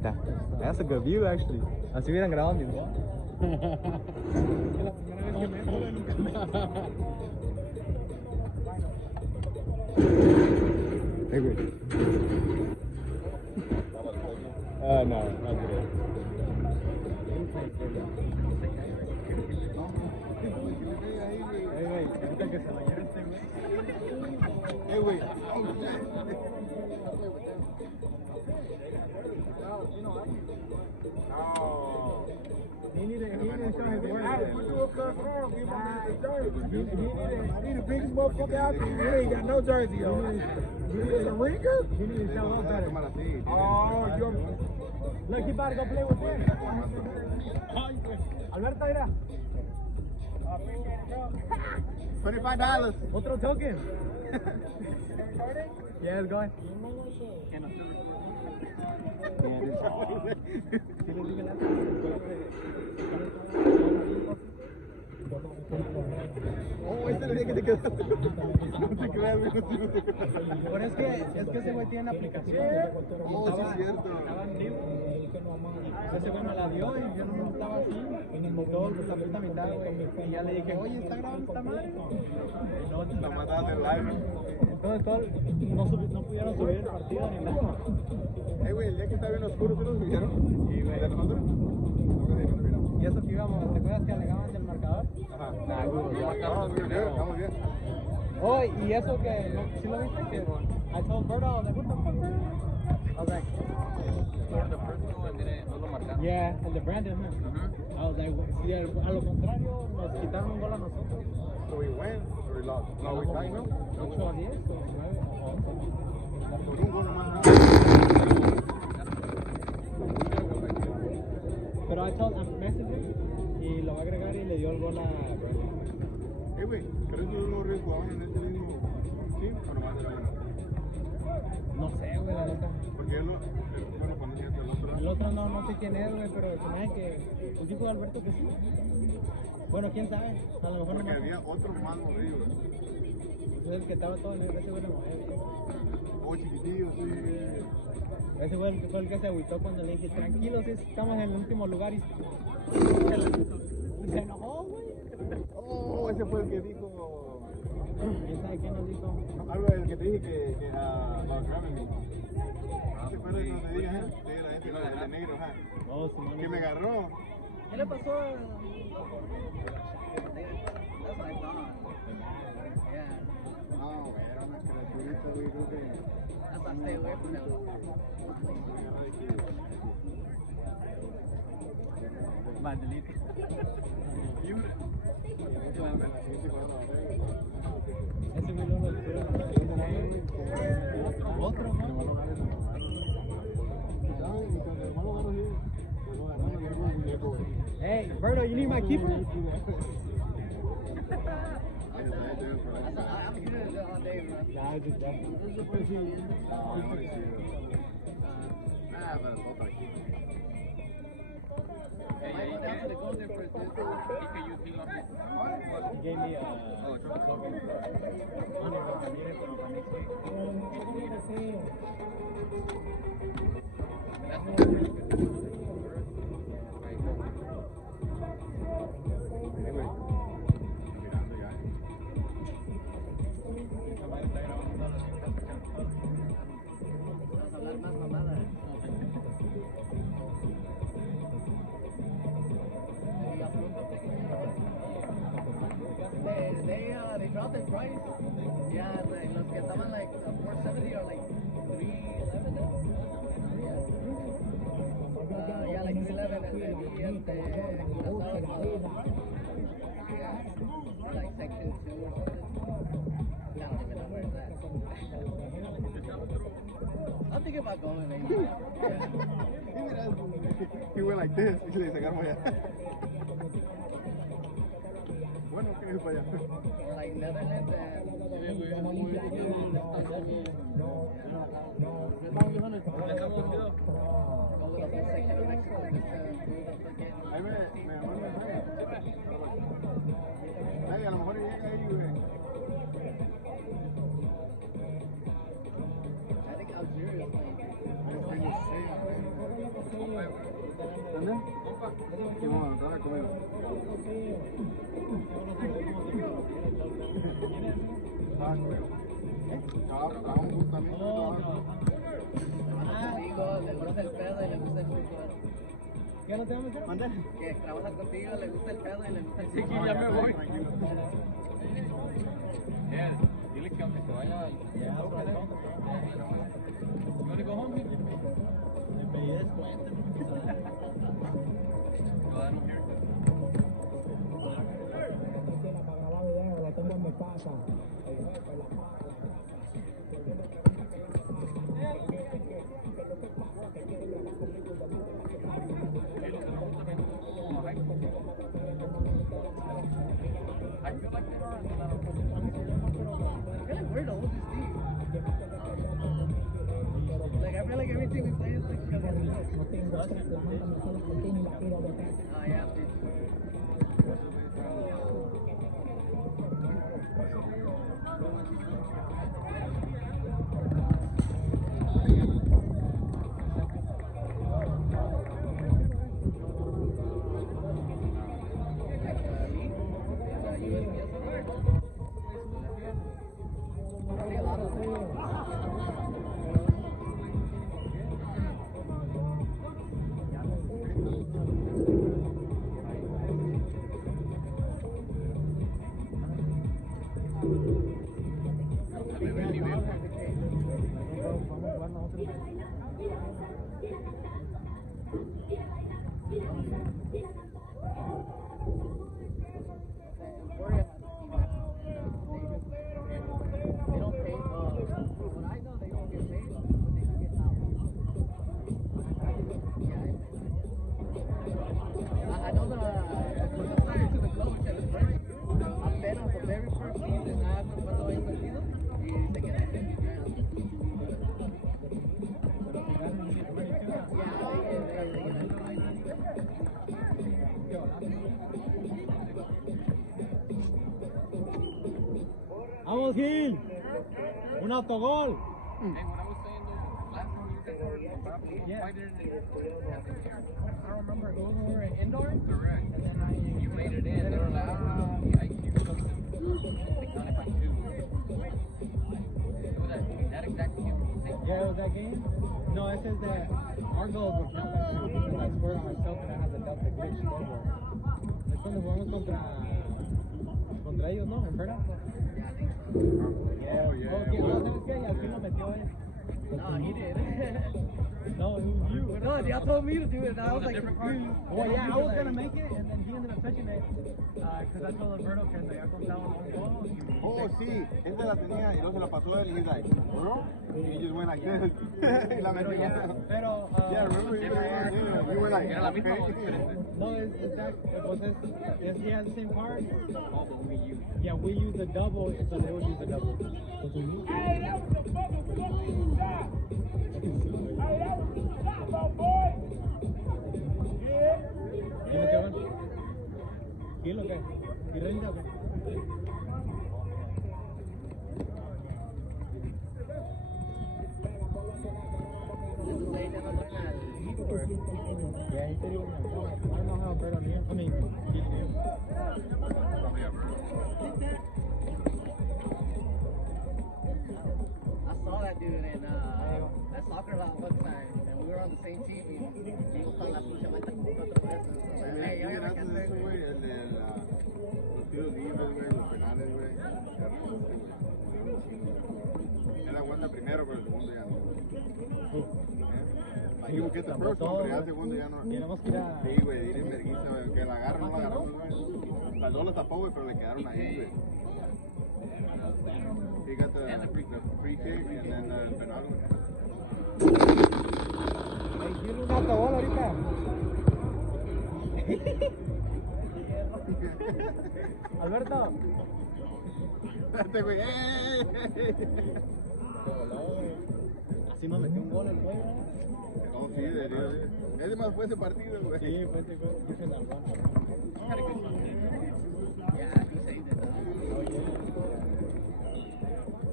está. That's a good view, actually. Así hubieran grabado mis bodas. Hey, güey. No, no creo. Hey, güey, ahorita que se vaya este güey. Hey, güey. He needed to show his work. He the biggest motherfucker out there. He ain't got no jersey on. He's a ringer? He needed to show up better. Oh, you're... Look, he about to go play with him. Alberto, mira. $25. Otro token. Yeah, it's going. Oh, este le dije que te quedaste. No te creas, güey. Pero es que ese güey tiene una aplicación. Oh, sí, es cierto. Estaba en vivo. Ese güey me la dio y yo no estaba así. Todo está puesta a mitad, güey. Y ya le dije, oye, ¿está grabando esta madre? No, La mataste en live. Entonces, no pudieron subir el partido ni nada. Güey, el día que estaba bien oscuro, ¿sí lo subieron? Sí, güey. ¿De nosotros? Y eso que íbamos, ¿te acuerdas que alegaban del marcador? Ajá. Vamos bien. Oh, y eso que, ¿sí lo viste? Que I told Berto, I was like, what the fuck, Berto? I was like, yeah, el de Brandon, man. I was like, sí, a lo contrario, nos quitaron un gol a nosotros. So we win or we lost? No, we tied, ¿no? 8 a 10 o 9 o 11. Por un gol nomás. Pero I told him message y lo va a agregar y le dio el gol a Brandon. Güey, ¿crees que unos ríos jugaban en este mismo? ¿Sí? ¿O nomás era uno? No sé, güey, la neta. Porque él bueno, cuando llegaste el otro. El otro no sé quién es, güey, pero se me hace que el tipo de Alberto que sí. Bueno, quién sabe, a lo mejor porque no. había otro más morrido. Es el que estaba todo en ese güey de mujer. Oh, chiquitillo, sí. Ese güey fue el que se agüitó cuando le dije, tranquilo, sí, estamos en el último lugar y se enojó, güey. Oh, ese fue el que dijo. ¿Quién sabe quién nos dijo? Algo del que te dije que a Grammy. ¿Se acuerdan cuando te dije? Sí, era ese, el de negro, ajá. No, sí, no. Que me agarró. ¿Qué le pasó a...? No, güey, era una criaturita, güey, creo que... Pasaste, güey, pero... Bandelita. Ese güey lo otro, ¿no? Hey, Berto, you need my keeper? I'm here all day, bro. Nah, just that. Might go down to the Golden for this. He gave me a token. They dropped the price. Yeah, los que estaban like 470 or like 311. Yeah, like 311 and then like section 2 or something. I don't even know where it's at. I'm thinking about going maybe. Yeah. He went like this, y se le sacaron allá. Bueno, ¿qué es para allá? Like Netherlands and... Ay, a lo mejor llega ahí, güey. I think Algeria is playing. mira. ¿Qué vamos a entrar a comer? Trabajamos justamente. Contigo, le gusta el pedo y le gusta el fútbol. ¿Qué no te vamos a hacer? Que trabaja contigo, le gusta el pedo y le gusta el Sí, fútbol. ya me voy. Dile que aunque se vaya al... Ya, You wanna go home? me pedí descuento. No, I don't care. Para grabar video, la tengo en mi casa. I feel like they are. I feel like we're the oldest team. Like, I feel like everything we play is like because we're little. No tengo la mano, solo que tiene la tiro de tres. Oh, yeah, dude. ¡Vamos, Gil! ¡Un autogol! Hey, when I was saying though, last time you guys were Yeah. fighting in I remember those were in indoor. correct. And then You made it in. They were like, the IQ comes in. They counted by 2. It was that exact game. Yeah, it was that game. No, it says that our goals were counted by 2 because I scored on myself and I had the Delta glitch scoreboard. Es cuando jugamos contra ellos, ¿no? Inferno. Oh, yeah. Okay, ¿sabes qué? Y al fin lo metió él. No, he did. No, it was you. No, y'all told me to do it, and I was like, Well, yeah, I was gonna make it, and then he ended up touching it. Because I told Alberto que se había contado un gol. Oh, sí, esta la tenía y luego se la pasó a él y he's like, bro, and he just went like this. Y la metió. Pero, Yeah, remember you were like, Era la misma o okay. diferente? no, it's that, entonces, he has the same part. Oh, but we use. Yeah, we use the double, so they would use the double. Hey, that was a fucking shot. Hey, that was a shot, my boy. Yeah. ¿Y me quedan? ¿Y lo que? ¿Y renta o qué? Yeah, he said he was gonna come. I don't know how Alberto knew. I mean, he knew. I saw that dude in that soccer lot one time, and we were on the same team. Y me gustó la pinche meta como 4 veces. Hey, yo ya me cansé. Ese güey, el de los tiros libres, güey, los penales, güey. Él aguanta primero, pero el segundo ya no. Like, you get the first one, pero ya el segundo ya no. Tenemos que ir a... Sí, güey, ir en vergüenza, güey, que la agarra, no la agarramos, güey. Las dos la tapó, güey, pero le quedaron ahí, güey. He got the free kick and then el penal, güey. Hey, tiene un autogol ahorita. Alberto. Este güey, Así nos metió un gol el güey. No, sí, ese más fue ese partido, güey. Sí, fue ese gol. Yo se la gol. Yeah, he saved it.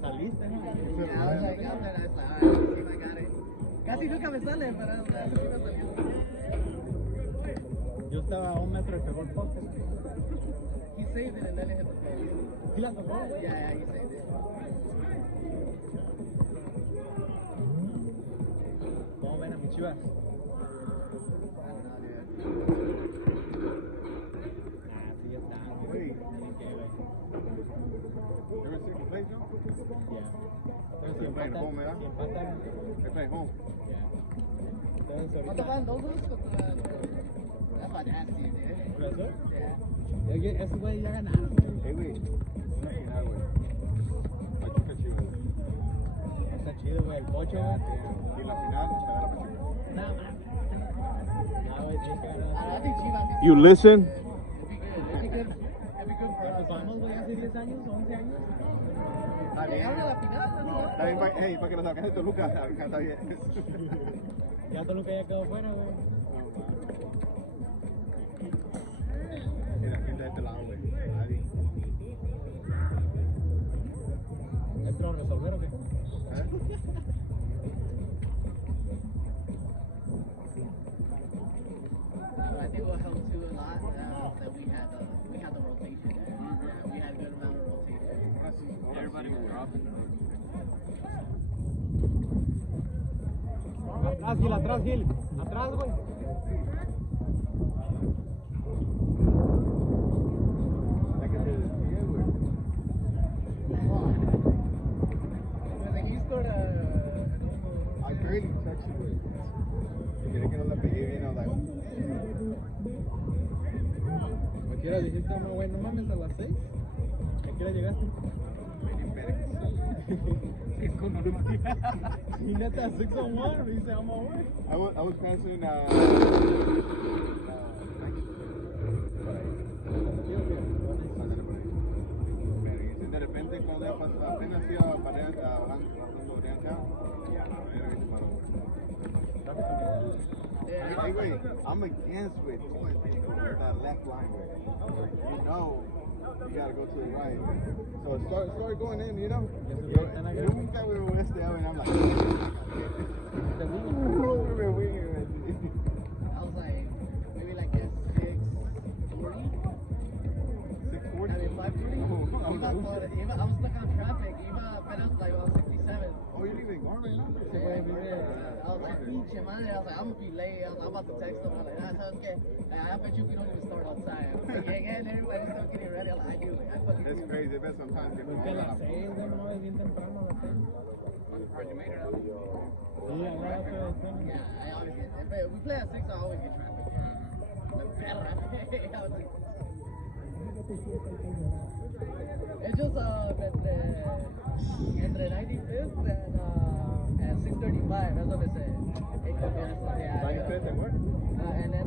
Saliste, ¿no? Yeah, I was like, out there, I was like, alright, let's see if I got it. Casi nunca me sale, pero sí me salió. estaba a 1 metro y pegó el poste. He saved it and then it hit the post. ¿Sí la tocó, güey? Yeah, he saved it. ¿Cómo ven a mis Chivas? I don't know, dude. Ah, sí, ya está, güey. Wait. Tienen que, güey. They're in second place, no? Yeah. Pero si They're playing empatan, home, ¿verdad? si empatan, They're playing home. yeah. Entonces ¿Cuánto ahorita... van? ¿2-2 contra...? That's my nasty, dude. ¿Por eso? Yeah. Oye, esos güey ya ganaron, güey. Hey, güey. Una final, güey. Pachuca Chivas. Está chido, güey. El pocho, güey. Y la final, se agarra Pachuca. No, güey, tienes que ganar. I think Chivas... You listen? It'd be good. It'd be good. It'd be good for Pues us. vamos, güey, hace 10 años, 11 años. Llegaron a la final, ¿no? Está bien, hey, para que nos saquen de Toluca, está bien. Ya Toluca ya quedó fuera, güey. Mira, gente de este lado, güey. Nadie. ¿Entro a resolver o qué? ¿Eh? I think what helped too a lot that we had the rotation. We had a good amount of rotation. Everybody was dropping. Atrás, Gil. Atrás, güey. Hay que se desvíe, güey. Because he scored a... I barely touched it, güey. Si quieres que no la pegué bien, I was like... ¿A qué hora dijiste, no, güey? No mames, a las 6. ¿A qué hora llegaste? Y neta, 6:01, dice, I'm on way. I was passing, de repente cuando ya pasó, apenas iba bajando oriental, ya la verga se paró. Hey, wait, I'm against with that left line, way. You know, you gotta go to the right. So it started going in, you know. Yo nunca me voy a estar, and I'm like, we're winging it. I was like, maybe like a 6:40. 640. I mean, 5:40. I was stuck on traffic. Iba apenas like on 67. Oh, you didn't even go right now? I was like, pinche madre. I was like, I'm gonna be late. I was about to text them. I was like, sounds good. I bet you we don't even start on time. And everybody's still getting ready. I'm like, I do it. I fucking That's do it. crazy. I bet sometimes get Porque a las 6, güey, no, es bien temprano a las 6. Surprised you made it out. Sí, ahora te después. Yeah, I always get. If we play at 6, I always get traffic. I was like, it's just that entre 95th and 635, that's what they say. It could be, and what? and then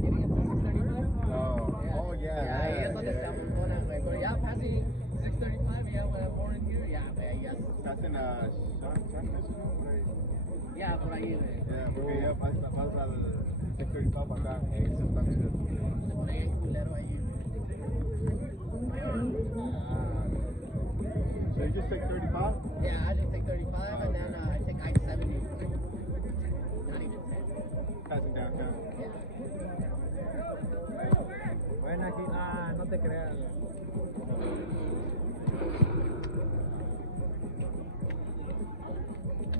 getting into 635. Oh, yeah. Yeah, ahí es donde estamos con el güey. Pero ya passing 635, yeah, when I'm more in here, yeah, man, yes. That's in San Francisco, right? Yeah, por ahí, güey. Yeah, porque ya pasa al 635 para acá. Eso está bien. Se pone ahí culero ahí, güey. So you just take 35? Yeah, I just take 35 and then I take I-70. Not even 10. Passing downtown. Yeah. Bueno, aquí, no te creas.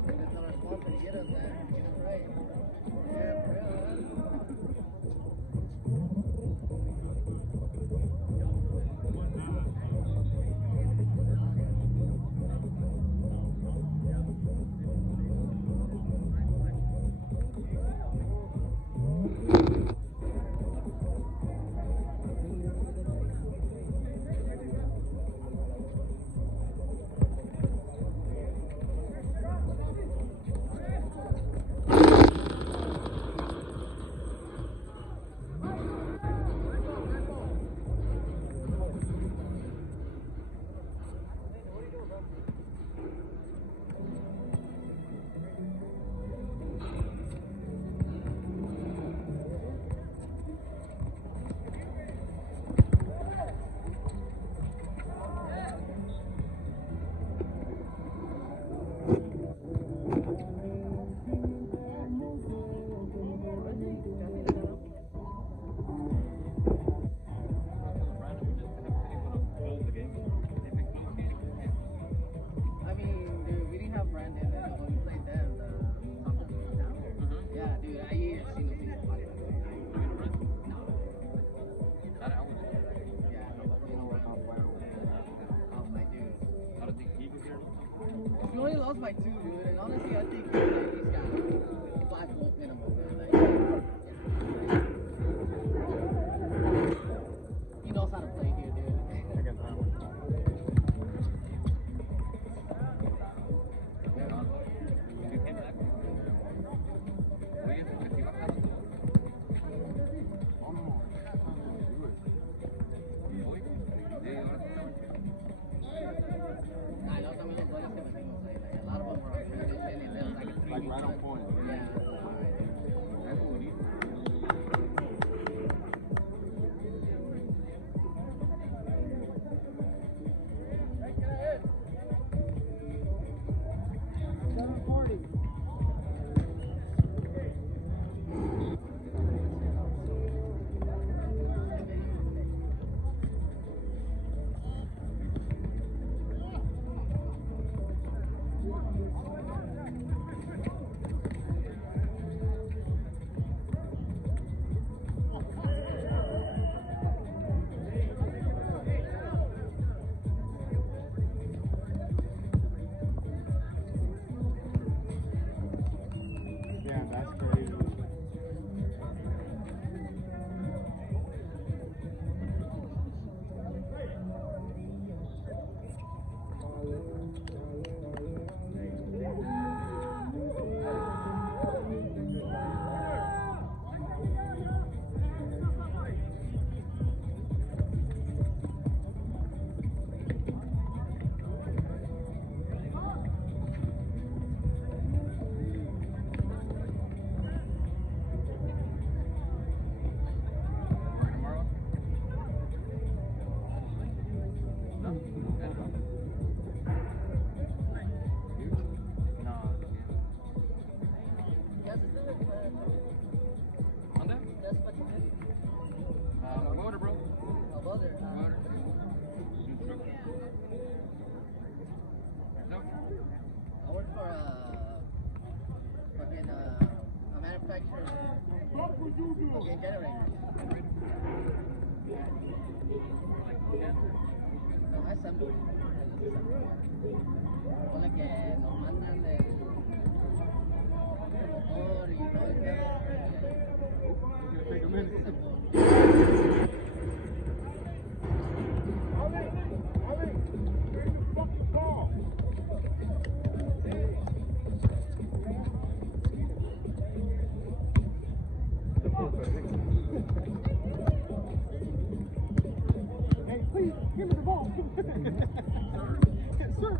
That's our spot to get us there. Get us right. Yeah, for real, huh? I work for fucking a manufacturer fucking generators. No, assembly. Pone que nos mandan el motor y todo el Hey, please, give me the ball. Yes, sir.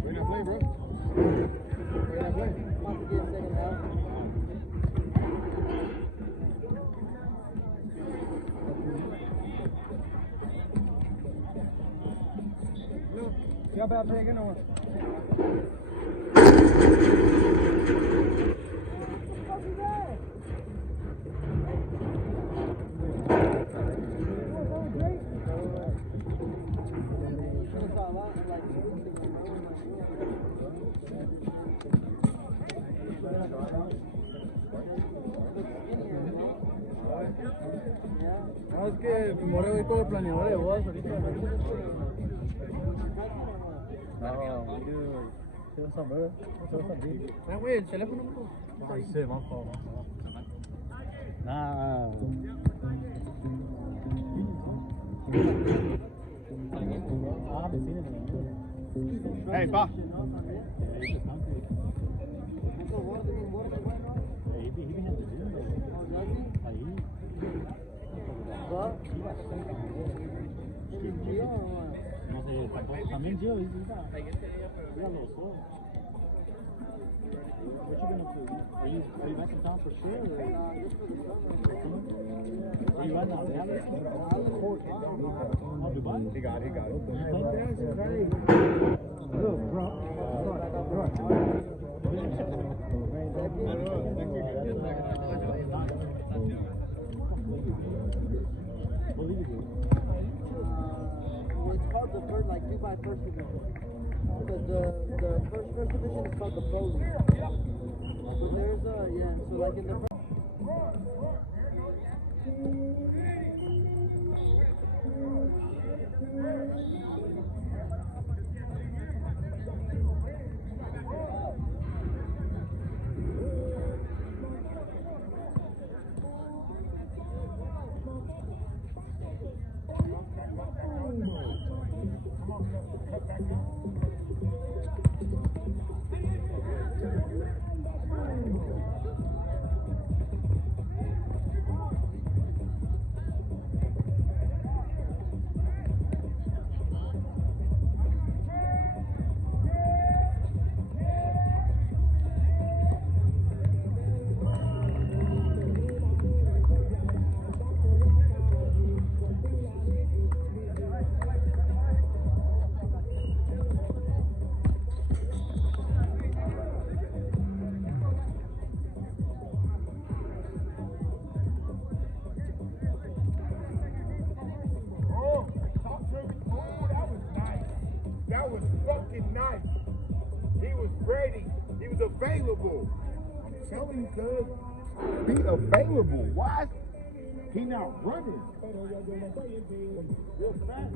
Where did I play, bro? Where did I play? Y'all about taking on? No, es que primero voy con el planeador de voz ahorita. Güey, el teléfono. Ay, sí, vamos a Nah. Hey, pa. También yo, what you gonna do? Are you back in town for sure? Are you right now? Oh, Dubai? He got it. Look, bro. It's called the first, like Dubai first division. Because the first division is called the Pro League. So there's so like in the first. Available. I'm telling you, cuz. Be available. Why? He not running. Real fast.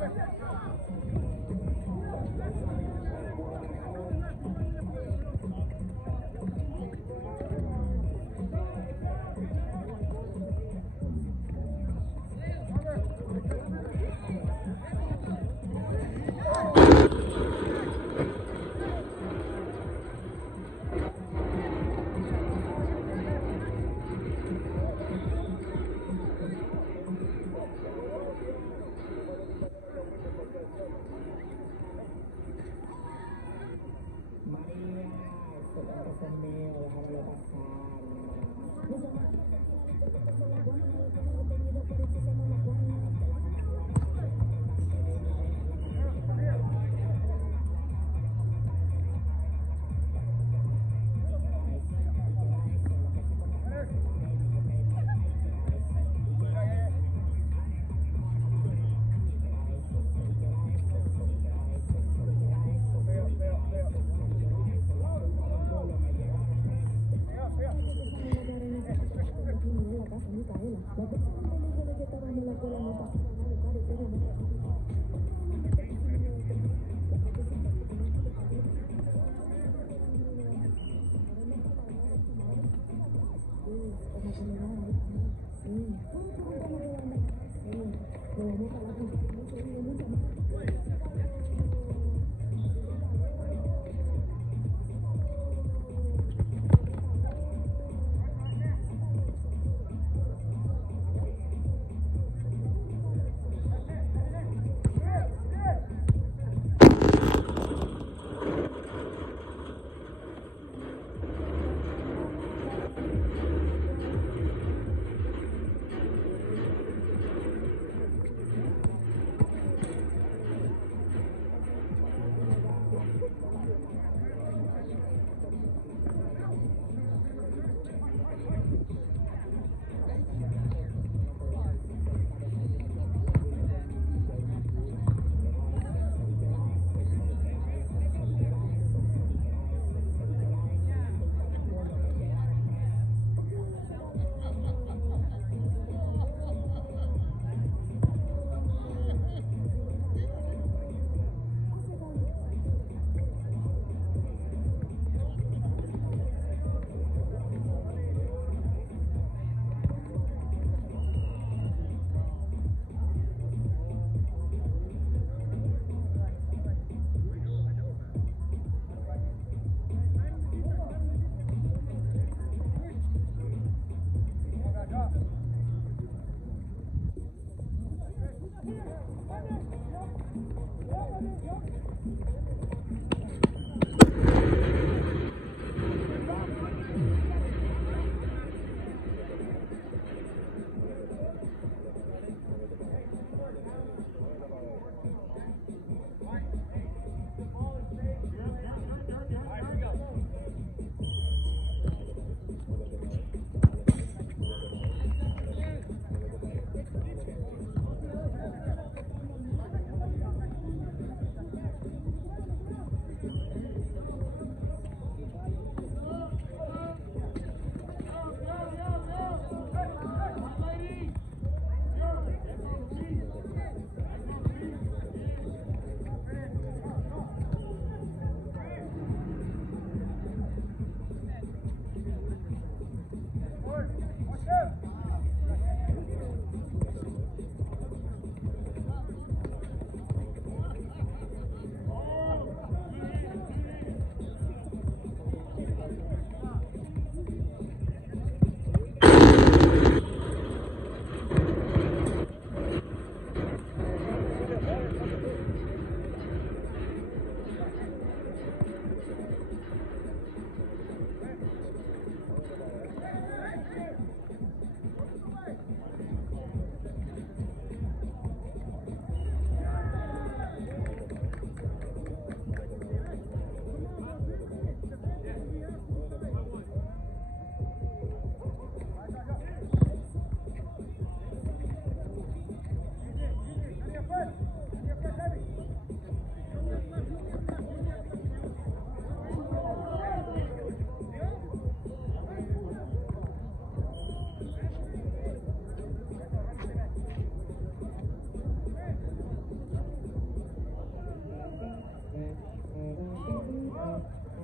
María,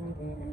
Hey,